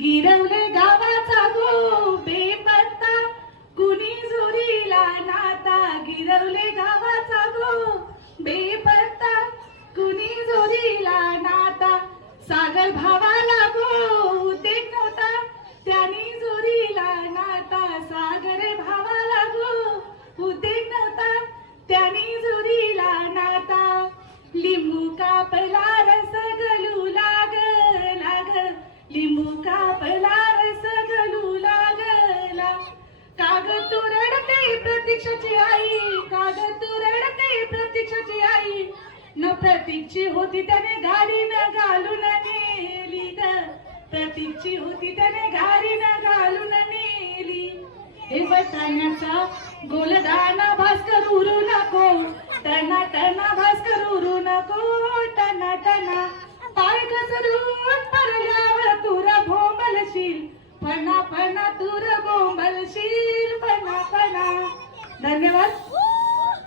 गिरवले गावाचा गो बेपत्ता. कुणी जोरीला नाता गिरवले गावाचा गो बेपत्ता. कुणी जोरीला नाता सागर भावाला गो ते नव्हता त्यानी जोरीला नाता सागर भावाला गो उद्योग नव्हता त्यानी जोरीला नाता लिंबू कापला लिंबू कापला रस घालू लागला. काग तू रडते प्रतीक्षाची आई काग तू रडते प्रतीक्षाची आई. न प्रतीक्षी होती त्याने गाडी न घालून नेली ग प्रतीक्षी होती त्याने गाडी न घालून नेली. हे वटाण्याचा गोलदाना भास्कर उरू नको. त्यांना त्यांना अपना तुर बोंबलशी